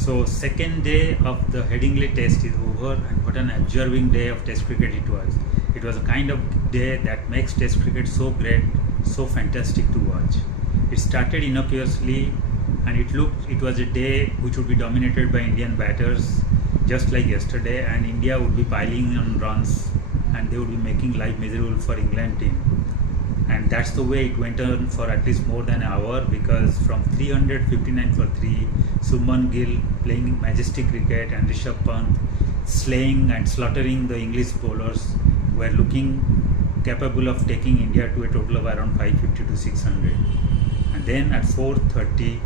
So second day of the Headingley test is over, and what an observing day of test cricket it was. It was a kind of day that makes test cricket so great, so fantastic to watch. It started innocuously, and it was a day which would be dominated by Indian batters just like yesterday, and India would be piling on runs and they would be making life miserable for England team. And that's the way it went on for at least more than an hour, because from 359 for 3, Shubman Gill playing majestic cricket and Rishabh Pant slaying and slaughtering the English bowlers were looking capable of taking India to a total of around 550 to 600. And then at 430,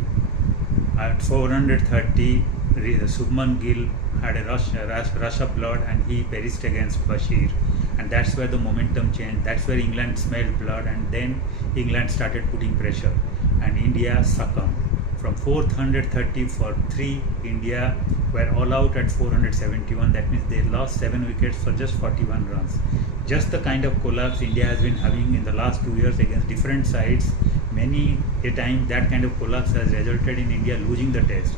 Shubman Gill had a rush of blood and he perished against Bashir, and that's where the momentum changed. That's where England smelled blood, and then England started putting pressure and India succumbed. From 430 for 3, India were all out at 471. That means they lost 7 wickets for just 41 runs. Just the kind of collapse India has been having in the last 2 years against different sides. Many a time that kind of collapse has resulted in India losing the test.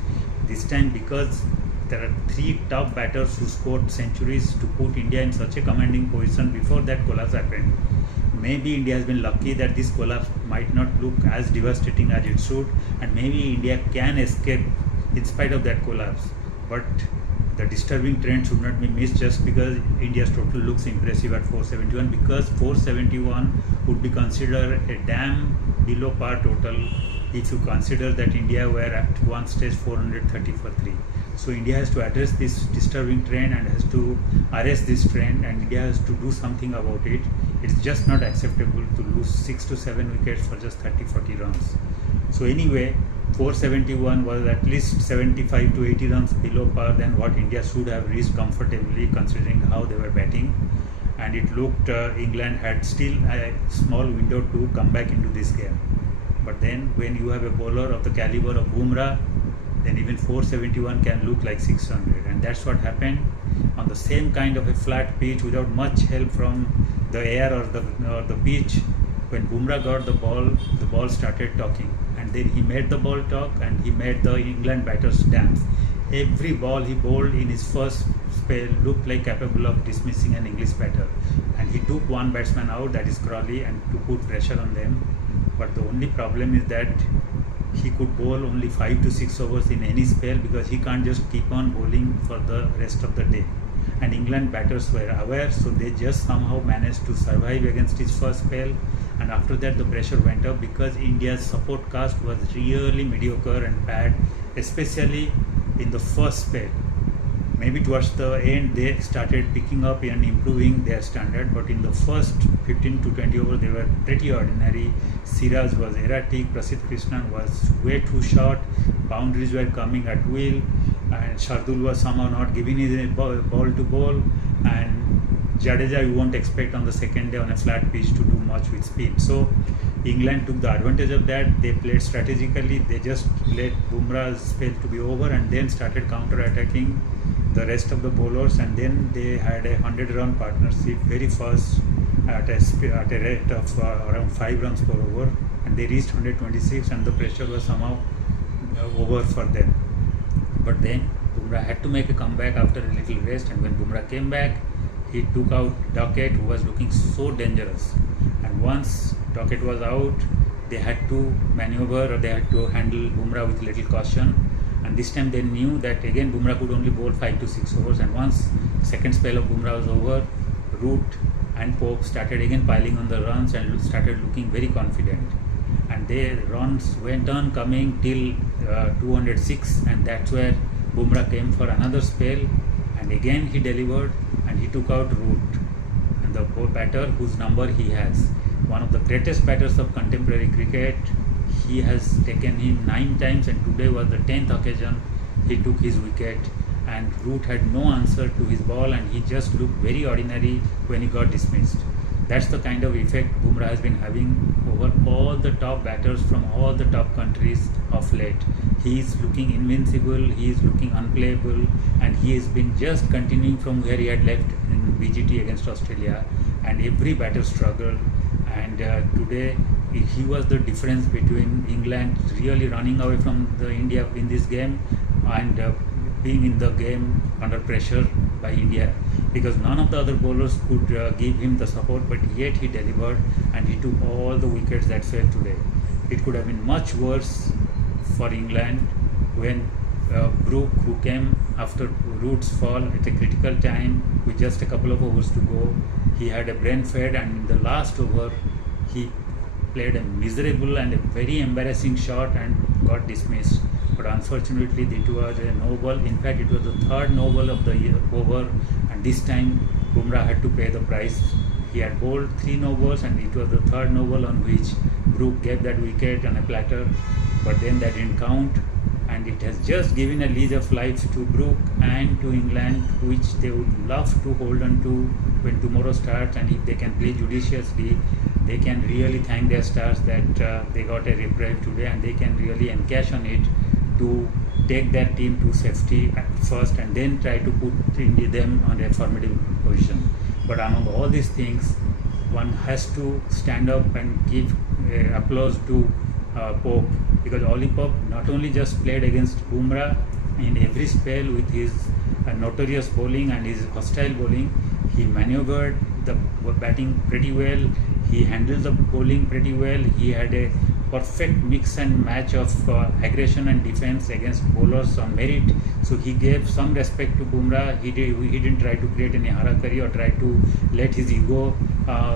This time, because there are 3 top batters who scored centuries to put India in such a commanding position before that collapse happened. Maybe India has been lucky that this collapse might not look as devastating as it should, and maybe India can escape in spite of that collapse. But the disturbing trend should not be missed just because India's total looks impressive at 471, because 471 would be considered a damn below par total if you consider that India were at one stage 430 for 3. So India has to address this disturbing trend and has to arrest this trend, and India has to do something about it. It's just not acceptable to lose 6 to 7 wickets for just 30-40 runs. So anyway, 471 was at least 75 to 80 runs below par than what India should have reached comfortably, considering how they were batting. And it looked England had still a small window to come back into this game. But then when you have a bowler of the caliber of Bumrah, then even 471 can look like 600, and that's what happened on the same kind of a flat pitch without much help from the air or the pitch. When Bumrah got the ball started talking, and then he made the ball talk and he made the England batters dance. Every ball he bowled in his first spell looked like capable of dismissing an English batter, and he took one batsman out, that is Crawley, and to put pressure on them. But the only problem is that he could bowl only 5 to 6 overs in any spell, because he can't just keep on bowling for the rest of the day. And England batters were aware, so they just somehow managed to survive against his first spell. And after that the pressure went up, because India's support cast was really mediocre and bad, especially in the first spell. Maybe towards the end they started picking up and improving their standard, but in the first 15 to 20 overs they were pretty ordinary. Siraj was erratic, Prasidh Krishnan was way too short, boundaries were coming at will, and Shardul was somehow not giving his ball to bowl, and Jadeja you won't expect on the second day on a flat pitch to do much with speed. So England took the advantage of that. They played strategically, they just let Bumrah's spell to be over and then started counter-attacking the rest of the bowlers, and then they had a 100-run partnership very fast at a rate of around 5 runs per over, and they reached 126, and the pressure was somehow over for them. But then Bumrah had to make a comeback after a little rest, and when Bumrah came back, he took out Duckett, who was looking so dangerous. And once Duckett was out, they had to maneuver, or they had to handle Bumrah with little caution. And this time they knew that again Bumrah could only bowl 5 to 6 overs, and once the second spell of Bumrah was over, Root and Pope started again piling on the runs and started looking very confident. And their runs went on coming till 206, and that's where Bumrah came for another spell, and again he delivered and he took out Root, and the batter whose number he has, one of the greatest batters of contemporary cricket. He has taken him 9 times, and today was the 10th occasion he took his wicket, and Root had no answer to his ball, and he just looked very ordinary when he got dismissed. That's the kind of effect Bumrah has been having over all the top batters from all the top countries of late. He is looking invincible, he is looking unplayable, and he has been just continuing from where he had left in BGT against Australia, and every batter struggled. And today he was the difference between England really running away from the India in this game and being in the game under pressure by India, because none of the other bowlers could give him the support, but yet he delivered and he took all the wickets that fell today. It could have been much worse for England when Brooke, who came after Root's fall at a critical time with just a couple of overs to go, he had a brain fade, and in the last over he played a miserable and a very embarrassing shot and got dismissed. But unfortunately it was a no ball. In fact, it was the third no ball of the over, and this time Bumrah had to pay the price. He had bowled 3 no balls, and it was the third no ball on which Brooke gave that wicket on a platter, but then that didn't count, and it has just given a lease of life to Brooke and to England, which they would love to hold on to when tomorrow starts. And if they can play judiciously, they can really thank their stars that they got a reprieve today, and they can really encash on it to take their team to safety at first and then try to put them on a formidable position. But among all these things, one has to stand up and give applause to Pope, because Ollie Pope not only just played against Bumrah in every spell with his notorious bowling and his hostile bowling, he maneuvered the batting pretty well, he handled the bowling pretty well, he had a perfect mix and match of aggression and defense against bowlers on merit. So he gave some respect to Bumrah. He didn't try to create any harakiri or try to let his ego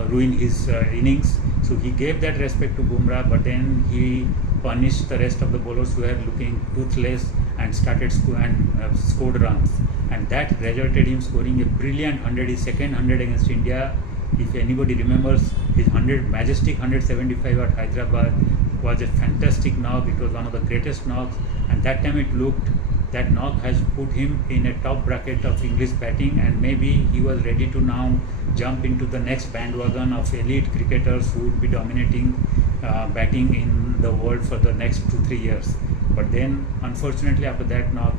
ruin his innings. So he gave that respect to Bumrah, but then he punished the rest of the bowlers who were looking toothless and scored runs, and that resulted in him scoring a brilliant 100, his second 100 against India. If anybody remembers, his majestic 175 at Hyderabad was a fantastic knock. It was one of the greatest knocks, and that time it looked that knock has put him in a top bracket of English batting, and maybe he was ready to now jump into the next bandwagon of elite cricketers who would be dominating batting in the world for the next 2-3 years. But then unfortunately after that knock,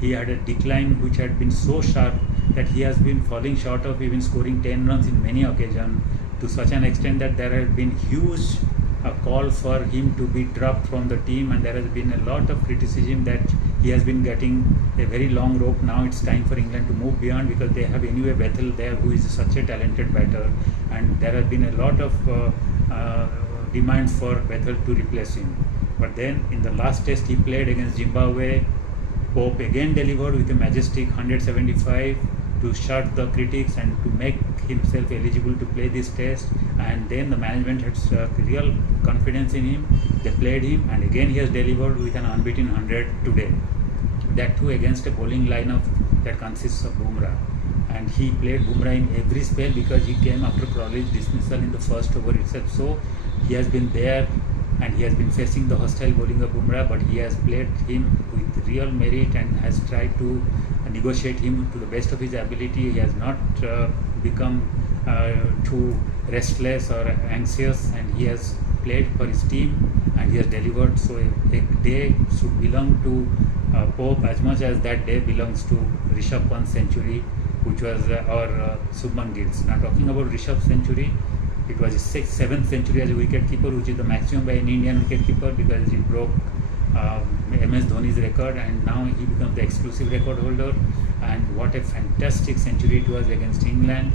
he had a decline which had been so sharp that he has been falling short of even scoring 10 runs in many occasions, to such an extent that there has been huge call for him to be dropped from the team, and there has been a lot of criticism that he has been getting a very long rope. Now it's time for England to move beyond, because they have anyway Bethel there, who is such a talented batter, and there has been a lot of demand for Bethel to replace him. But then in the last test he played against Zimbabwe, Pope again delivered with a majestic 175 to shut the critics and to make himself eligible to play this test. And then the management had real confidence in him. They played him, and again he has delivered with an unbeaten 100 today. That too against a bowling lineup that consists of Bumrah. And he played Bumrah in every spell, because he came after Crawley's dismissal in the first over itself. So he has been there, and he has been facing the hostile bowling of Bumrah, but he has played him with real merit and has tried to negotiate him to the best of his ability. He has not become too restless or anxious, and he has played for his team and he has delivered. So a day should belong to Pope as much as that day belongs to Rishabh Pant's century, which was our Shubman Gill's. Now talking about Rishabh's century, it was his 7th century as a wicketkeeper, which is the maximum by an Indian wicketkeeper, because he broke MS Dhoni's record, and now he becomes the exclusive record holder. And what a fantastic century it was against England.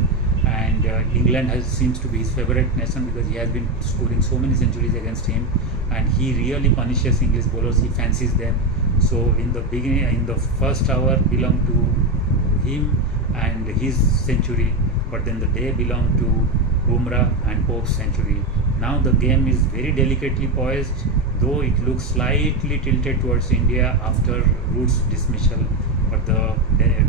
And England seems to be his favorite nation, because he has been scoring so many centuries against him, and he really punishes English bowlers. He fancies them. So in the beginning, in the first hour belonged to him and his century, but then the day belonged to Bumrah and Pope's century. Now the game is very delicately poised, though it looks slightly tilted towards India after Root's dismissal. But the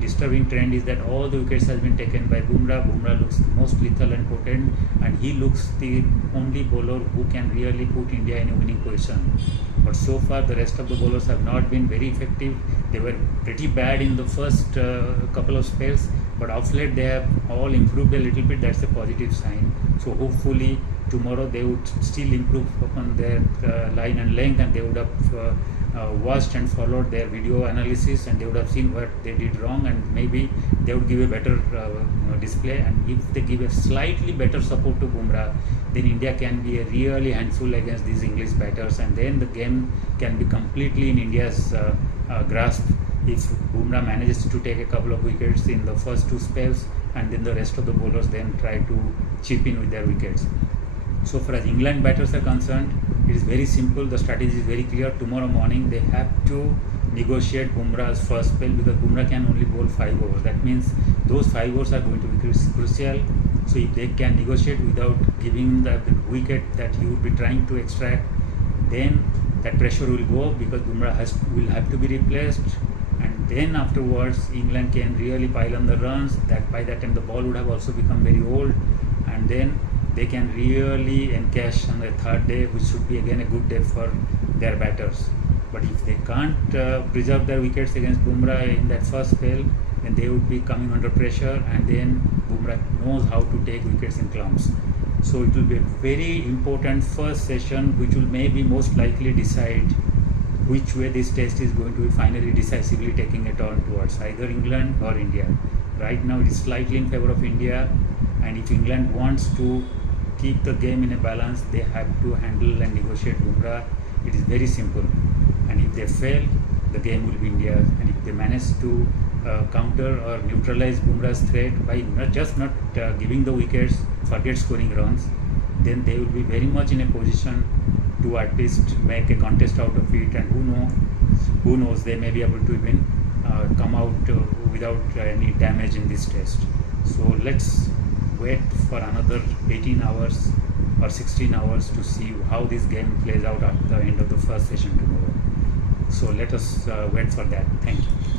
disturbing trend is that all the wickets has been taken by Bumrah. Bumrah looks the most lethal and potent, and he looks the only bowler who can really put India in a winning position. But so far the rest of the bowlers have not been very effective. They were pretty bad in the first couple of spells, but of late they have all improved a little bit. That's a positive sign. So hopefully tomorrow they would still improve upon their line and length, and they would have watched and followed their video analysis, and they would have seen what they did wrong, and maybe they would give a better display. And if they give a slightly better support to Bumrah, then India can be a really handful against these English batters, and then the game can be completely in India's grasp. if Bumrah manages to take a couple of wickets in the first two spells, and then the rest of the bowlers then try to chip in with their wickets. So far as England batters are concerned, it is very simple. The strategy is very clear. Tomorrow morning they have to negotiate Bumrah's first spell, because Bumrah can only bowl 5 overs. That means those 5 overs are going to be crucial. So if they can negotiate without giving the wicket that he would be trying to extract, then that pressure will go, because Bumrah will have to be replaced, and then afterwards England can really pile on the runs. That by that time the ball would have also become very old, and then they can really encash on the third day, which should be again a good day for their batters. But if they can't preserve their wickets against Bumrah in that first spell, then they would be coming under pressure, and then Bumrah knows how to take wickets in clumps. So it will be a very important first session, which will maybe most likely decide which way this test is going to be finally decisively taking a turn towards either England or India. Right now it is slightly in favor of India, and if England wants to keep the game in a balance, they have to handle and negotiate Bumrah. It is very simple, and if they fail, the game will be India's. And if they manage to counter or neutralize Bumrah's threat by not giving the wickets, forget scoring runs, then they will be very much in a position to at least make a contest out of it, and who knows, they may be able to even come out without any damage in this test. So let's wait for another 18 hours or 16 hours to see how this game plays out at the end of the first session tomorrow. So let us wait for that. Thank you.